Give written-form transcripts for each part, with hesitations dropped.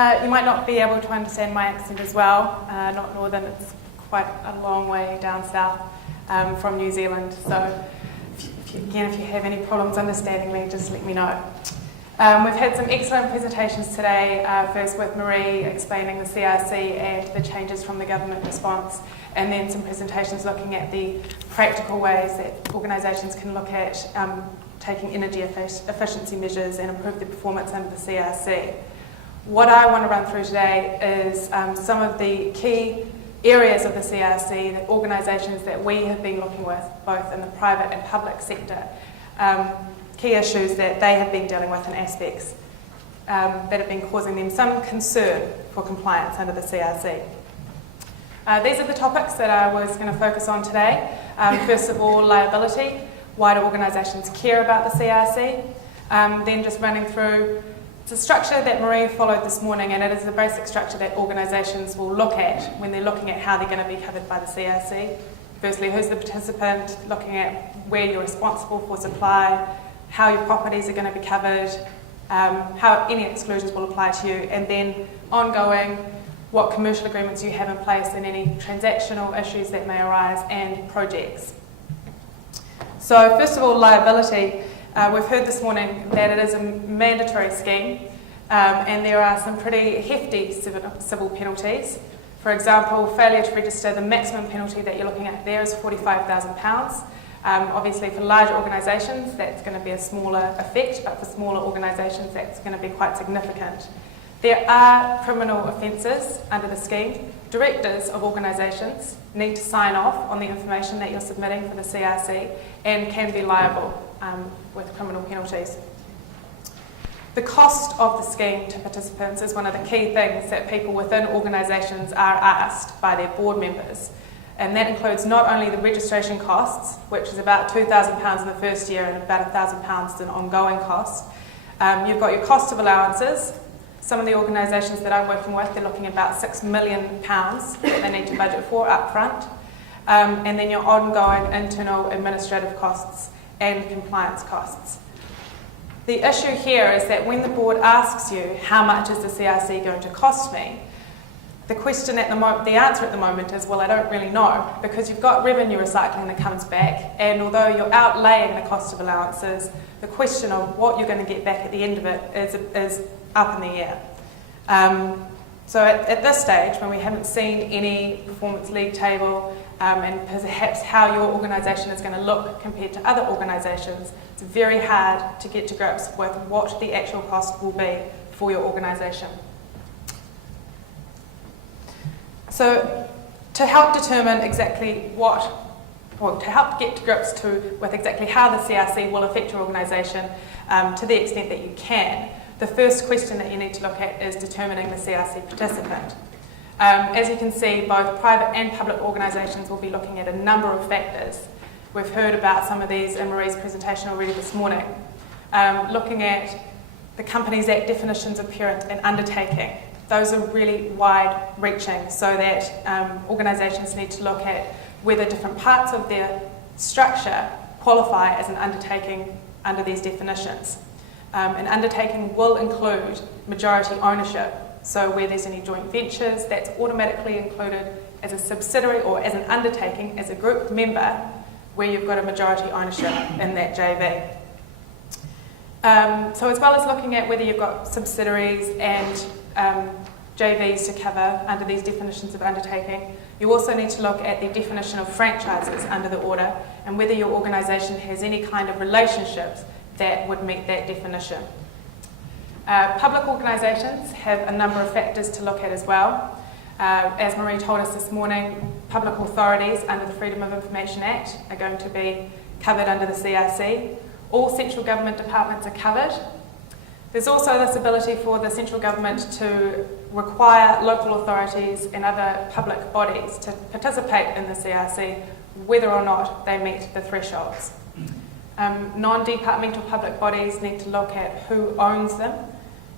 You might not be able to understand my accent as well. Not northern, it's quite a long way down south from New Zealand. So if you have any problems understanding me, just let me know. We've had some excellent presentations today, first with Marie explaining the CRC and the changes from the government response, and then some presentations looking at the practical ways that organisations can look at taking energy efficiency measures and improve their performance under the CRC. What I want to run through today is some of the key areas of the CRC that organisations that we have been looking with, both in the private and public sector, key issues that they have been dealing with and aspects that have been causing them some concern for compliance under the CRC. These are the topics that I was going to focus on today. First of all, liability. Why do organisations care about the CRC? Then just running through the structure that Marie followed this morning, and it is the basic structure that organisations will look at when they're looking at how they're going to be covered by the CRC. Firstly, who's the participant, looking at where you're responsible for supply, how your properties are going to be covered, how any exclusions will apply to you, and then ongoing, what commercial agreements you have in place and any transactional issues that may arise, and projects. So first of all, liability. We've heard this morning that it is a mandatory scheme, and there are some pretty hefty civil penalties. For example, failure to register, the maximum penalty that you're looking at there is £45,000. Obviously for large organisations that's going to be a smaller effect, but for smaller organisations that's going to be quite significant. There are criminal offences under the scheme. Directors of organisations need to sign off on the information that you're submitting for the CRC and can be liable with criminal penalties. The cost of the scheme to participants is one of the key things that people within organisations are asked by their board members. And that includes not only the registration costs, which is about £2,000 in the first year and about £1,000 in ongoing costs. You've got your cost of allowances. Some of the organisations that I'm working with, they're looking at about £6 million that they need to budget for up front. And then your ongoing internal administrative costs and compliance costs. The issue here is that when the board asks you, how much is the CRC going to cost me? The question the answer at the moment is, well, I don't really know, because you've got revenue recycling that comes back, and although you're outlaying the cost of allowances, the question of what you're going to get back at the end of it is up in the air. So at this stage, when we haven't seen any performance league table and perhaps how your organisation is going to look compared to other organisations, it's very hard to get to grips with what the actual cost will be for your organisation. So to help determine exactly to help get to grips with exactly how the CRC will affect your organisation to the extent that you can, the first question that you need to look at is determining the CRC participant. As you can see, both private and public organisations will be looking at a number of factors. We've heard about some of these in Marie's presentation already this morning. Looking at the Companies Act definitions of parent and undertaking. Those are really wide-reaching, so that organisations need to look at whether different parts of their structure qualify as an undertaking under these definitions. An undertaking will include majority ownership, so where there's any joint ventures, that's automatically included as a subsidiary or as an undertaking, as a group member, where you've got a majority ownership in that JV. So as well as looking at whether you've got subsidiaries and JVs to cover under these definitions of undertaking, you also need to look at the definition of franchises under the order and whether your organisation has any kind of relationships that would meet that definition. Public organisations have a number of factors to look at as well. As Marie told us this morning, public authorities under the Freedom of Information Act are going to be covered under the CRC. All central government departments are covered. There's also this ability for the central government to require local authorities and other public bodies to participate in the CRC whether or not they meet the thresholds. Non-departmental public bodies need to look at who owns them.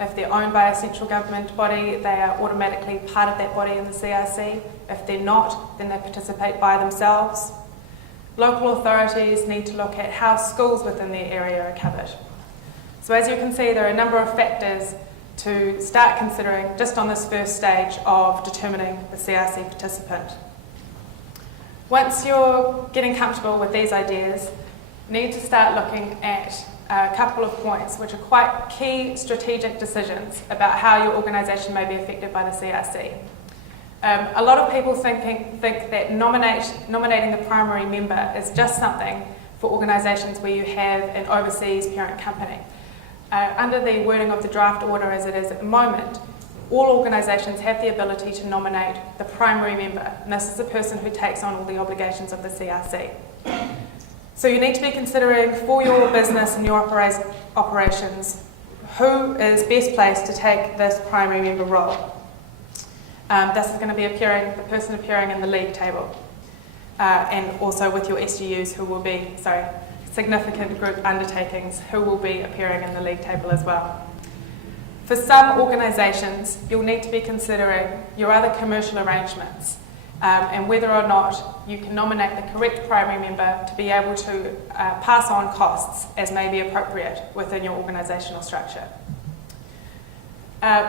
If they're owned by a central government body, they are automatically part of that body in the CRC. If they're not, then they participate by themselves. Local authorities need to look at how schools within their area are covered. So as you can see, there are a number of factors to start considering just on this first stage of determining the CRC participant. Once you're getting comfortable with these ideas, you need to start looking at a couple of points which are quite key strategic decisions about how your organisation may be affected by the CRC. A lot of people think that nominating the primary member is just something for organisations where you have an overseas parent company. Under the wording of the draft order as it is at the moment, all organisations have the ability to nominate the primary member, and this is the person who takes on all the obligations of the CRC. So you need to be considering for your business and your operations who is best placed to take this primary member role. This is going to be the person appearing in the league table, and also with your SGUs who will be, significant group undertakings who will be appearing in the league table as well. For some organisations, you'll need to be considering your other commercial arrangements and whether or not you can nominate the correct primary member to be able to pass on costs as may be appropriate within your organisational structure.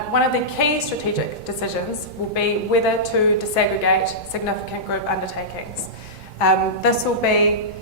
One of the key strategic decisions will be whether to disaggregate significant group undertakings. This will be,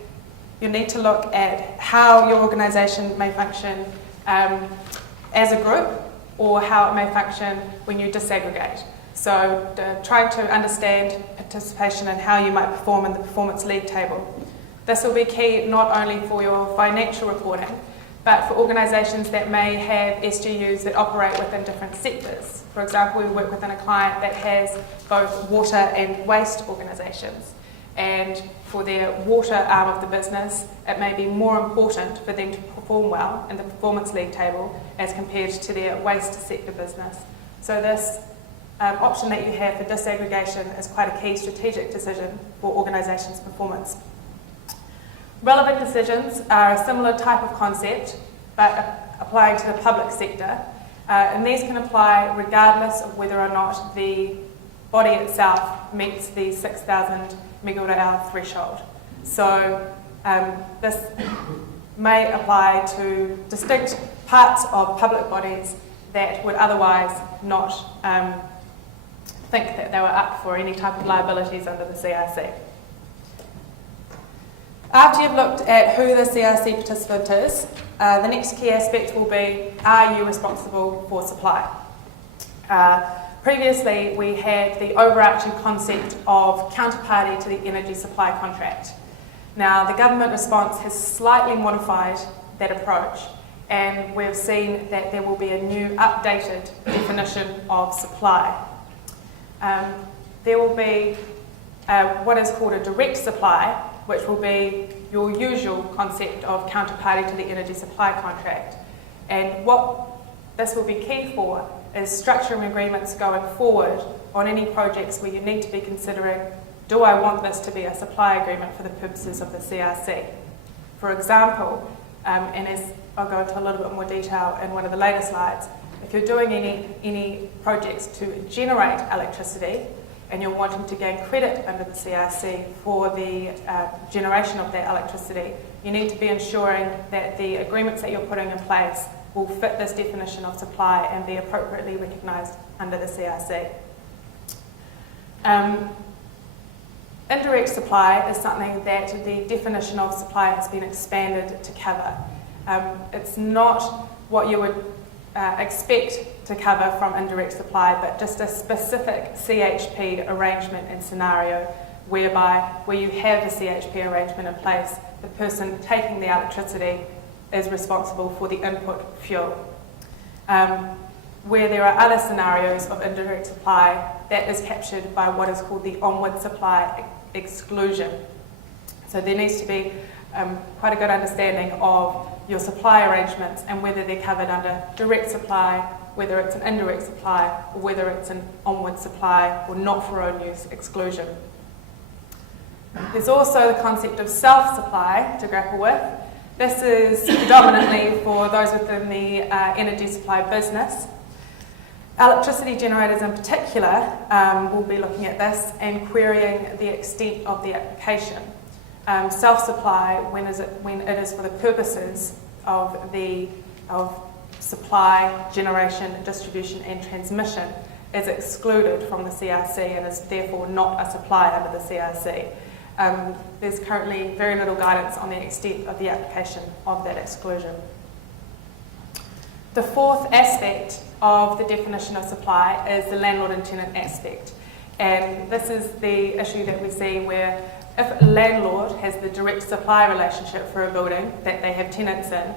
you need to look at how your organisation may function as a group or how it may function when you disaggregate. So trying to understand participation and how you might perform in the performance league table. This will be key not only for your financial reporting, but for organisations that may have SGUs that operate within different sectors. For example, we work within a client that has both water and waste organisations. And for their water arm of the business, it may be more important for them to perform well in the performance league table as compared to their waste sector business. So this option that you have for disaggregation is quite a key strategic decision for organisations' performance. Relevant decisions are a similar type of concept, but applying to the public sector, and these can apply regardless of whether or not the body itself meets the 6,000 megawatt hour threshold. So this may apply to distinct parts of public bodies that would otherwise not think that they were up for any type of liabilities under the CRC. After you've looked at who the CRC participant is, the next key aspect will be, are you responsible for supply? Previously, we had the overarching concept of counterparty to the energy supply contract. Now, the government response has slightly modified that approach, and we've seen that there will be a new updated definition of supply. There will be what is called a direct supply, which will be your usual concept of counterparty to the energy supply contract. And what this will be key for is structuring agreements going forward on any projects where you need to be considering, do I want this to be a supply agreement for the purposes of the CRC? For example, and as I'll go into a little bit more detail in one of the later slides, if you're doing any projects to generate electricity and you're wanting to gain credit under the CRC for the generation of that electricity, you need to be ensuring that the agreements that you're putting in place will fit this definition of supply and be appropriately recognised under the CRC. Indirect supply is something that the definition of supply has been expanded to cover. It's not what you would expect to cover from indirect supply, but just a specific CHP arrangement and scenario where you have a CHP arrangement in place, the person taking the electricity is responsible for the input fuel. Where there are other scenarios of indirect supply, that is captured by what is called the onward supply exclusion. So there needs to be quite a good understanding of your supply arrangements and whether they're covered under direct supply, whether it's an indirect supply, or whether it's an onward supply or not for own use exclusion. There's also the concept of self-supply to grapple with. This is predominantly for those within the energy supply business. Electricity generators in particular will be looking at this and querying the extent of the application. Self-supply, when it is for the purposes of supply, generation, distribution and transmission is excluded from the CRC and is therefore not a supply under the CRC. There's currently very little guidance on the extent of the application of that exclusion. The fourth aspect of the definition of supply is the landlord and tenant aspect. And this is the issue that we see where if a landlord has the direct supply relationship for a building that they have tenants in,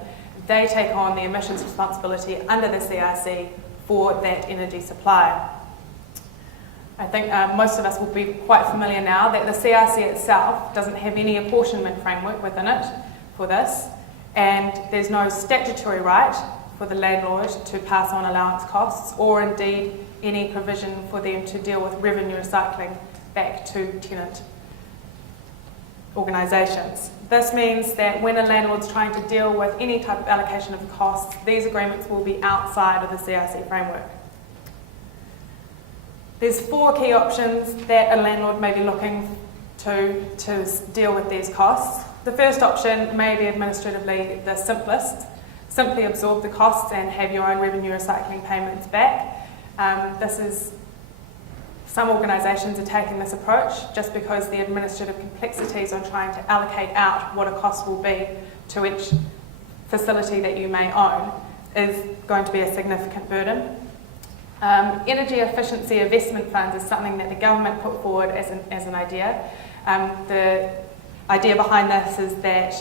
they take on the emissions responsibility under the CRC for that energy supply. I think most of us will be quite familiar now that the CRC itself doesn't have any apportionment framework within it for this, and there's no statutory right for the landlord to pass on allowance costs or indeed any provision for them to deal with revenue recycling back to tenant organisations. This means that when a landlord's trying to deal with any type of allocation of costs, these agreements will be outside of the CRC framework. There's four key options that a landlord may be looking to deal with these costs. The first option may be administratively the simplest. Simply absorb the costs and have your own revenue recycling payments back. Some organisations are taking this approach just because the administrative complexities on trying to allocate out what a cost will be to each facility that you may own is going to be a significant burden. Energy efficiency investment funds is something that the government put forward as an idea. The idea behind this is that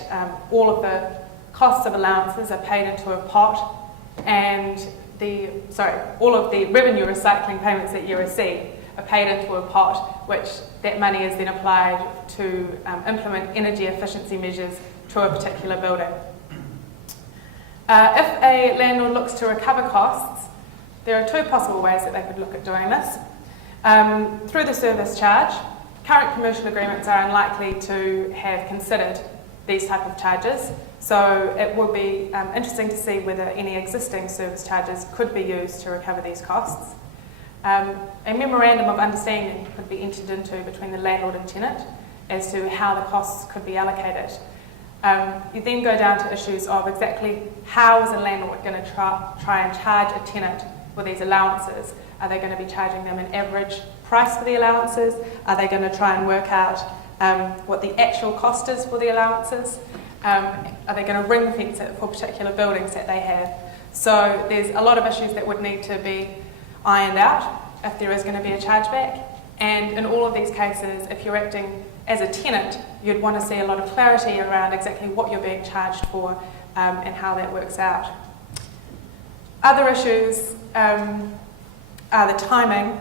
all of the costs of allowances are paid into a pot, and all of the revenue recycling payments that you receive are paid into a pot, which that money is then applied to implement energy efficiency measures to a particular building. If a landlord looks to recover costs, there are two possible ways that they could look at doing this. Through the service charge, current commercial agreements are unlikely to have considered these type of charges, so it will be interesting to see whether any existing service charges could be used to recover these costs. A memorandum of understanding could be entered into between the landlord and tenant as to how the costs could be allocated. You then go down to issues of exactly how is a landlord going to try and charge a tenant for these allowances. Are they going to be charging them an average price for the allowances? Are they going to try and work out what the actual cost is for the allowances? Are they going to ring fence it for particular buildings that they have? So there's a lot of issues that would need to be ironed out if there is going to be a chargeback. And in all of these cases, if you're acting as a tenant, you'd want to see a lot of clarity around exactly what you're being charged for and how that works out. Other issues are the timing.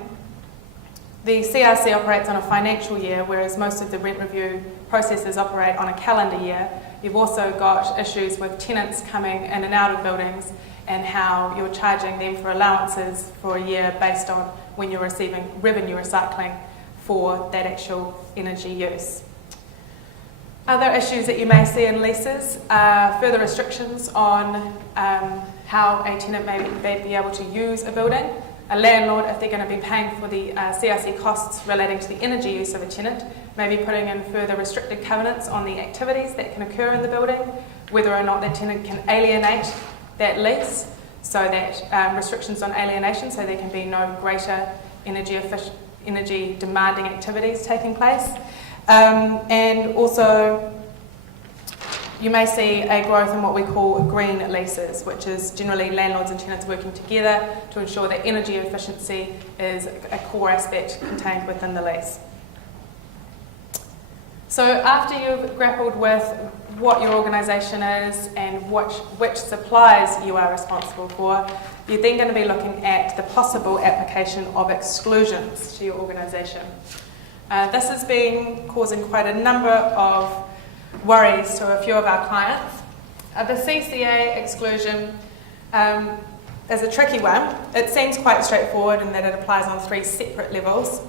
The CRC operates on a financial year, whereas most of the rent review processes operate on a calendar year. You've also got issues with tenants coming in and out of buildings and how you're charging them for allowances for a year based on when you're receiving revenue recycling for that actual energy use. Other issues that you may see in leases are further restrictions on how a tenant may be able to use a building. A landlord, if they're going to be paying for the CRC costs relating to the energy use of a tenant, may be putting in further restricted covenants on the activities that can occur in the building, whether or not the tenant can alienate that lease, so that restrictions on alienation, so there can be no greater energy demanding activities taking place. And also you may see a growth in what we call green leases, which is generally landlords and tenants working together to ensure that energy efficiency is a core aspect contained within the lease. So after you've grappled with what your organisation is and which supplies you are responsible for, you're then going to be looking at the possible application of exclusions to your organisation. This has been causing quite a number of worries to a few of our clients. The CCA exclusion is a tricky one. It seems quite straightforward in that it applies on 3 separate levels,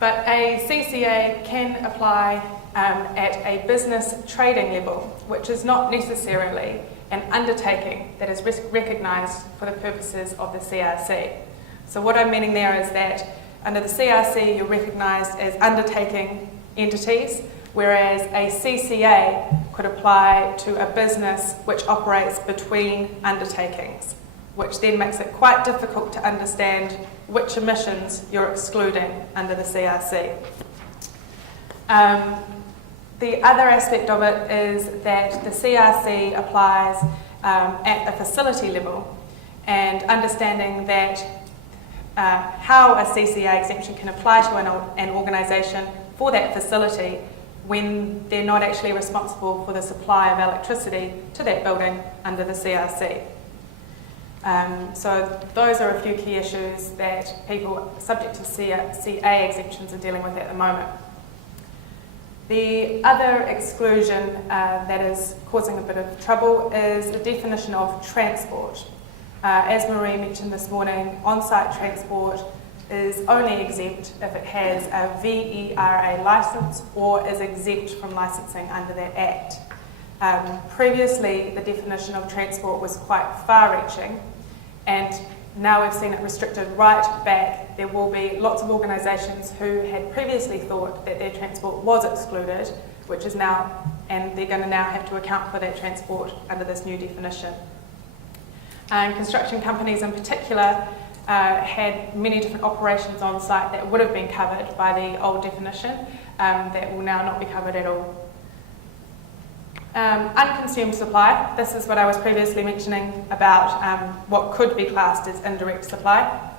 but a CCA can apply at a business trading level, which is not necessarily an undertaking that is recognised for the purposes of the CRC. So what I'm meaning there is that under the CRC you're recognised as undertaking entities, whereas a CCA could apply to a business which operates between undertakings. which then makes it quite difficult to understand which emissions you're excluding under the CRC. The other aspect of it is that the CRC applies at the facility level, and understanding that how a CCA exemption can apply to an organisation for that facility when they're not actually responsible for the supply of electricity to that building under the CRC. So those are a few key issues that people subject to CA exemptions are dealing with at the moment. The other exclusion that is causing a bit of trouble is the definition of transport. As Marie mentioned this morning, on-site transport is only exempt if it has a VERA licence or is exempt from licensing under that Act. Previously, the definition of transport was quite far-reaching, and now we've seen it restricted right back. There will be lots of organisations who had previously thought that their transport was excluded, which is now, and they're going to now have to account for that transport under this new definition. And construction companies in particular had many different operations on site that would have been covered by the old definition that will now not be covered at all. Unconsumed supply, this is what I was previously mentioning about what could be classed as indirect supply.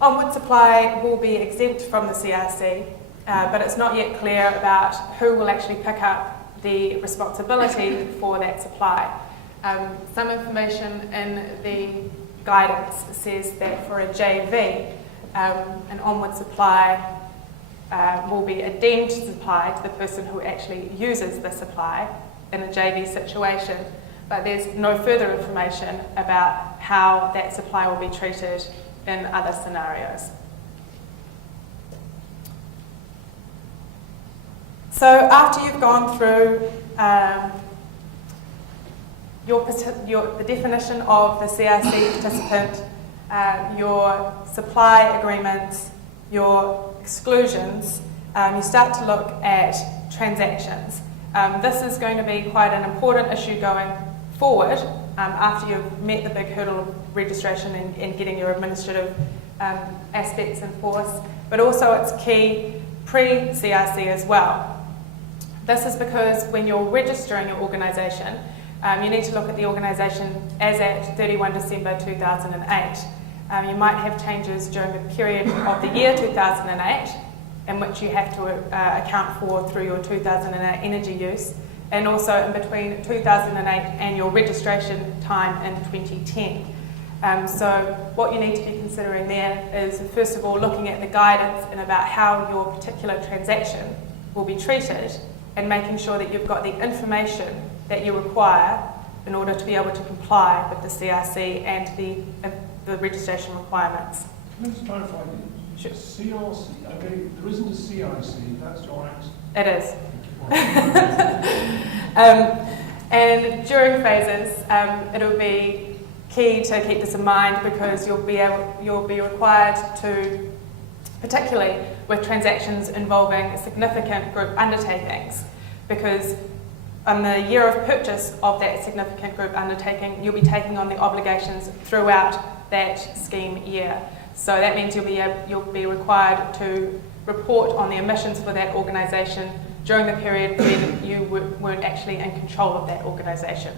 Onward supply will be exempt from the CRC, but it's not yet clear about who will actually pick up the responsibility for that supply. Some information in the guidance says that for a JV, an onward supply will be a deemed supply to the person who actually uses the supply in a JV situation, but there's no further information about how that supply will be treated in other scenarios. So after you've gone through the definition of the CRC participant, your supply agreements, your exclusions, you start to look at transactions. This is going to be quite an important issue going forward after you've met the big hurdle of registration and getting your administrative aspects in force, but also it's key pre-CRC as well. This is because when you're registering your organisation, you need to look at the organisation as at 31 December 2008. You might have changes during the period of the year 2008, in which you have to account for through your 2008 energy use, and also in between 2008 and your registration time in 2010. So what you need to be considering there is, first of all, looking at the guidance and about how your particular transaction will be treated, and making sure that you've got the information that you require in order to be able to comply with the CRC and the registration requirements. Can I just clarify? Sure. CRC, okay, there isn't a CRC, that's your act. It is. And during phases, it'll be key to keep this in mind, because you'll be required to, particularly with transactions involving significant group undertakings, because on the year of purchase of that significant group undertaking, you'll be taking on the obligations throughout that scheme year. So that means you'll be required to report on the emissions for that organisation during the period when you weren't actually in control of that organisation.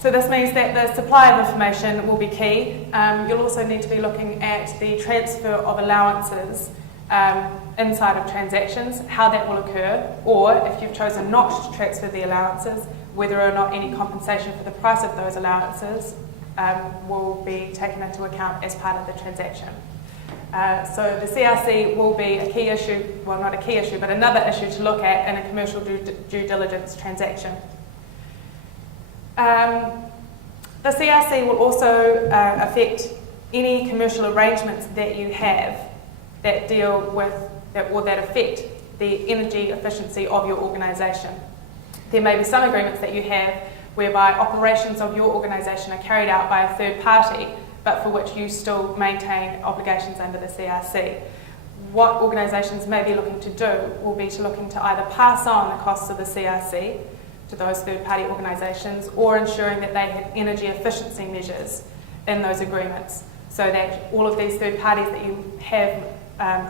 So this means that the supply of information will be key. You'll also need to be looking at the transfer of allowances inside of transactions, how that will occur, or if you've chosen not to transfer the allowances, whether or not any compensation for the price of those allowances will be taken into account as part of the transaction. So the CRC will be a key issue, well, not a key issue, but another issue to look at in a commercial due diligence transaction. The CRC will also affect any commercial arrangements that you have that deal with that affect the energy efficiency of your organisation. There may be some agreements that you have whereby operations of your organisation are carried out by a third party, but for which you still maintain obligations under the CRC. What organisations may be looking to do will be to looking to either pass on the costs of the CRC to those third-party organisations, or ensuring that they had energy efficiency measures in those agreements, so that all of these third parties that you have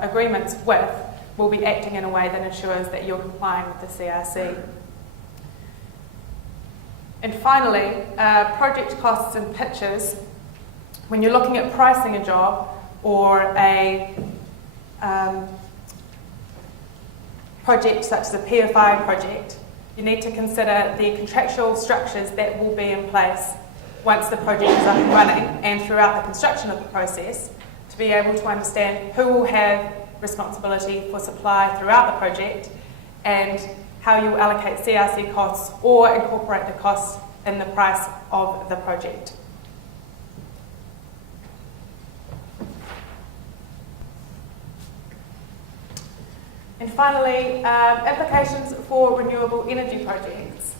agreements with will be acting in a way that ensures that you're complying with the CRC. And finally, project costs and pitches. When you're looking at pricing a job or a project such as a PFI project, you need to consider the contractual structures that will be in place once the project is up and running and throughout the construction of the process, to be able to understand who will have responsibility for supply throughout the project and how you allocate CRC costs or incorporate the costs in the price of the project. And finally, applications for renewable energy projects.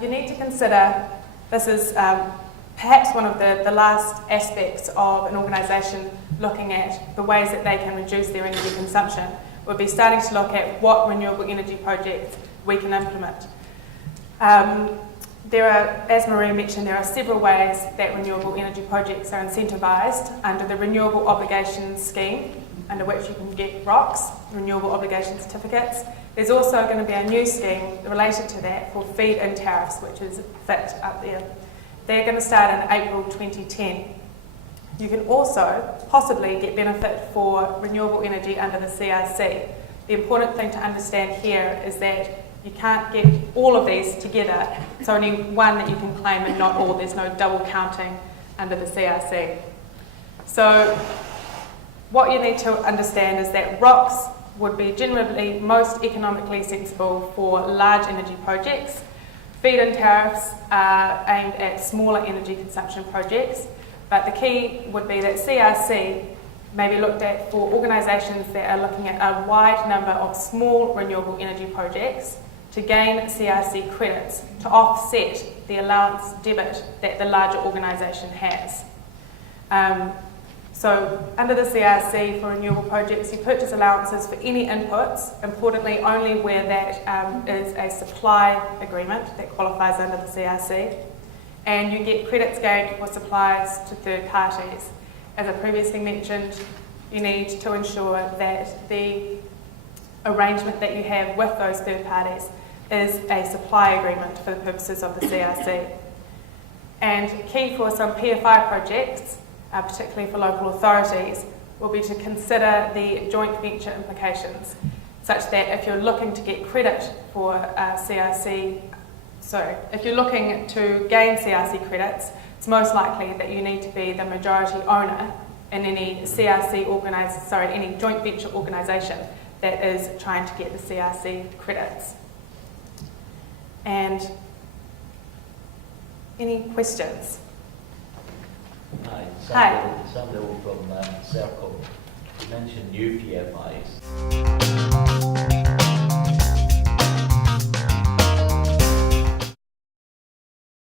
You need to consider, this is perhaps one of the last aspects of an organisation looking at the ways that they can reduce their energy consumption, would be starting to look at what renewable energy projects we can implement. There are, as Marie mentioned, there are several ways that renewable energy projects are incentivised under the Renewable Obligations Scheme, under which you can get ROCs, Renewable Obligation Certificates. There's also going to be a new scheme related to that called feed-in tariffs, which is fit up there. They're going to start in April 2010. You can also possibly get benefit for renewable energy under the CRC. The important thing to understand here is that you can't get all of these together. It's only one that you can claim and not all. There's no double counting under the CRC. So what you need to understand is that ROCs would be generally most economically sensible for large energy projects. Feed-in tariffs are aimed at smaller energy consumption projects, but the key would be that CRC may be looked at for organisations that are looking at a wide number of small renewable energy projects to gain CRC credits to offset the allowance debit that the larger organisation has. So under the CRC for renewable projects, you purchase allowances for any inputs, importantly only where that is a supply agreement that qualifies under the CRC, and you get credits gained for supplies to third parties. As I previously mentioned, you need to ensure that the arrangement that you have with those third parties is a supply agreement for the purposes of the CRC. And key for some PFI projects, particularly for local authorities, will be to consider the joint venture implications, such that if you're looking to get credit for if you're looking to gain CRC credits, it's most likely that you need to be the majority owner in any any joint venture organisation that is trying to get the CRC credits. And any questions? Hi, Sam Dillon from Serco. You mentioned new PFIs.